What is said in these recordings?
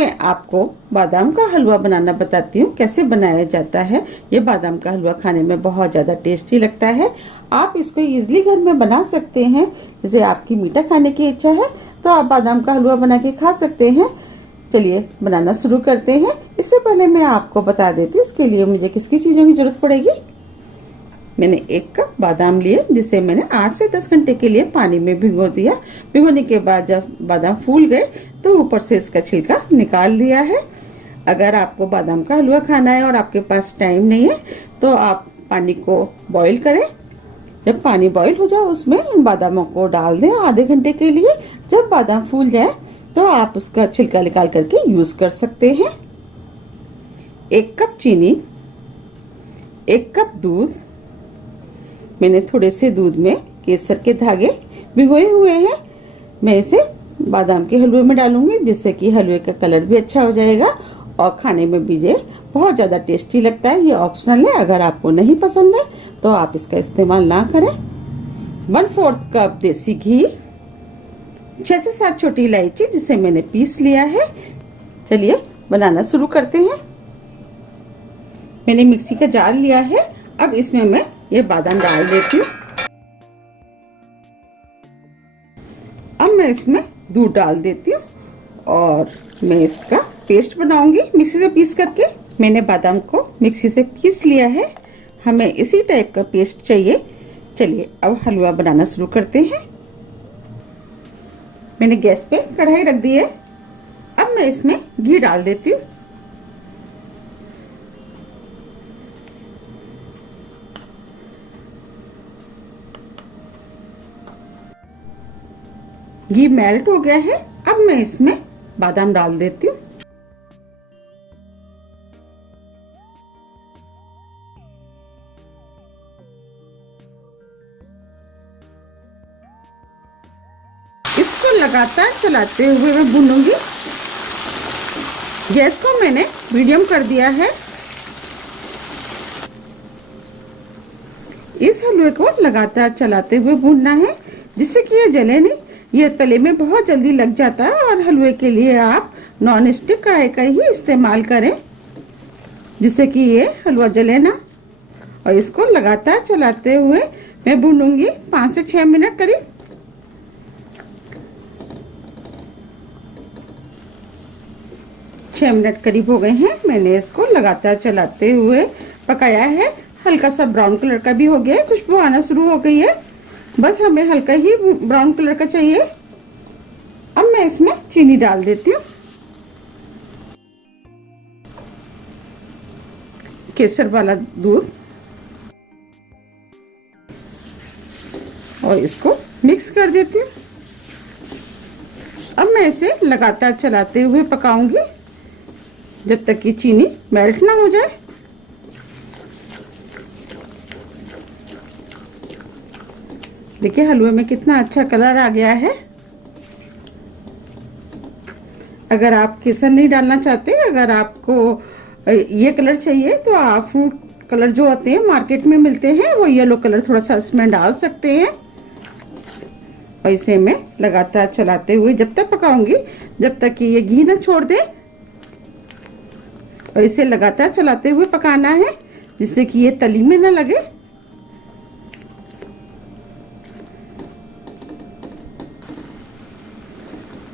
मैं आपको बादाम का हलवा बनाना बताती हूँ कैसे बनाया जाता है। ये बादाम का हलवा खाने में बहुत ज़्यादा टेस्टी लगता है। आप इसको इजीली घर में बना सकते हैं। जैसे आपकी मीठा खाने की इच्छा है तो आप बादाम का हलवा बना के खा सकते हैं। चलिए बनाना शुरू करते हैं। इससे पहले मैं आपको बता देती हूँ इसके लिए मुझे किस किस चीज़ों की जरूरत पड़ेगी। मैंने 1 कप बादाम लिए जिसे मैंने 8 से 10 घंटे के लिए पानी में भिगो दिया। भिगोने के बाद जब बादाम फूल गए तो ऊपर से इसका छिलका निकाल लिया है। अगर आपको बादाम का हलवा खाना है और आपके पास टाइम नहीं है तो आप पानी को बॉईल करें। जब पानी बॉईल हो जाए उसमें इन बादामों को डाल दें आधे घंटे के लिए। जब बादाम फूल जाए तो आप उसका छिलका निकाल करके यूज कर सकते हैं। 1 कप चीनी, 1 कप दूध। मैंने थोड़े से दूध में केसर के धागे भिगोए हुए हैं। मैं इसे बादाम के हलवे में डालूंगी जिससे कि हलवे का कलर भी अच्छा हो जाएगा और खाने में भी ये बहुत ज्यादा टेस्टी लगता है। ये ऑप्शनल है, अगर आपको नहीं पसंद है तो आप इसका इस्तेमाल ना करें। 1/4 कप देसी घी, 6 से 7 छोटी इलायची जिसे मैंने पीस लिया है। चलिए बनाना शुरू करते हैं। मैंने मिक्सी का जार लिया है। अब इसमें मैं ये बादाम डाल देती हूँ। अब मैं इसमें दूध डाल देती हूँ और मैं इसका पेस्ट बनाऊंगी मिक्सी से पीस करके। मैंने बादाम को मिक्सी से पीस लिया है। हमें इसी टाइप का पेस्ट चाहिए। चलिए अब हलवा बनाना शुरू करते हैं। मैंने गैस पे कढ़ाई रख दी है। अब मैं इसमें घी डाल देती हूँ। घी मेल्ट हो गया है। अब मैं इसमें बादाम डाल देती हूँ। इसको लगातार चलाते हुए मैं भूनूंगी। गैस को मैंने मीडियम कर दिया है। इस हलवे को लगातार चलाते हुए भूनना है जिससे कि ये जले नहीं। ये तले में बहुत जल्दी लग जाता है और हलवे के लिए आप नॉन स्टिक कढ़ाई का ही इस्तेमाल करें जिससे कि ये हलवा जले ना। और इसको लगातार चलाते हुए मैं भूनूंगी 5 से 6 मिनट करीब। छह मिनट करीब हो गए हैं। मैंने इसको लगातार चलाते हुए पकाया है। हल्का सा ब्राउन कलर का भी हो गया है, खुशबू आना शुरू हो गई है। बस हमें हल्का ही ब्राउन कलर का चाहिए। अब मैं इसमें चीनी डाल देती हूँ। केसर वाला दूध और इसको मिक्स कर देती हूँ। अब मैं इसे लगातार चलाते हुए पकाऊंगी जब तक कि चीनी मेल्ट ना हो जाए। देखिए हलवे में कितना अच्छा कलर आ गया है। अगर आप केसर नहीं डालना चाहते, अगर आपको ये कलर चाहिए तो आप फूड कलर जो आते हैं मार्केट में मिलते हैं वो येलो कलर थोड़ा सा इसमें डाल सकते हैं। और इसे मैं लगातार चलाते हुए जब तक पकाऊंगी जब तक कि ये घी ना छोड़ दे। और इसे लगातार चलाते हुए पकाना है जिससे कि ये तली में ना लगे।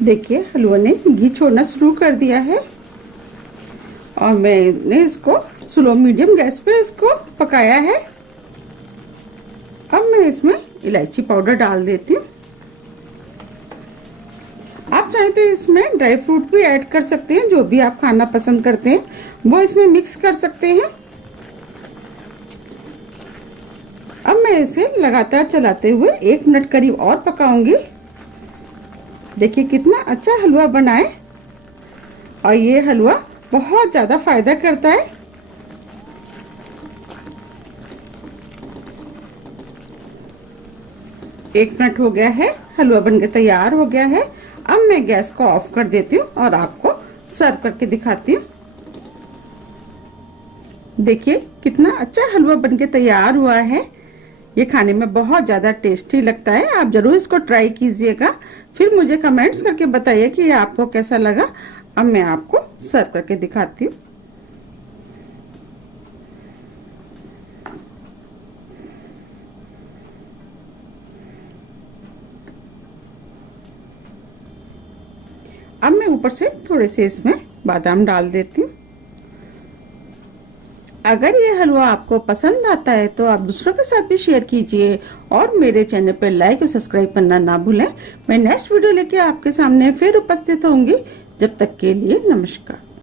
देखिए हलवा ने घी छोड़ना शुरू कर दिया है और मैंने इसको स्लो मीडियम गैस पे इसको पकाया है। अब मैं इसमें इलायची पाउडर डाल देती हूँ। आप चाहें तो इसमें ड्राई फ्रूट भी ऐड कर सकते हैं। जो भी आप खाना पसंद करते हैं वो इसमें मिक्स कर सकते हैं। अब मैं इसे लगातार चलाते हुए 1 मिनट करीब और पकाऊंगी। देखिए कितना अच्छा हलवा बना है और ये हलवा बहुत ज्यादा फायदा करता है। एक मिनट हो गया है, हलवा बनके तैयार हो गया है। अब मैं गैस को ऑफ कर देती हूँ और आपको सर्व करके दिखाती हूँ। देखिए कितना अच्छा हलवा बनके तैयार हुआ है। ये खाने में बहुत ज़्यादा टेस्टी लगता है। आप जरूर इसको ट्राई कीजिएगा। फिर मुझे कमेंट्स करके बताइए कि आपको कैसा लगा। अब मैं आपको सर्व करके दिखाती हूँ। अब मैं ऊपर से थोड़े से इसमें बादाम डाल देती हूँ। अगर ये हलवा आपको पसंद आता है तो आप दूसरों के साथ भी शेयर कीजिए और मेरे चैनल पर लाइक और सब्सक्राइब करना ना भूलें। मैं नेक्स्ट वीडियो लेके आपके सामने फिर उपस्थित होंगी। जब तक के लिए नमस्कार।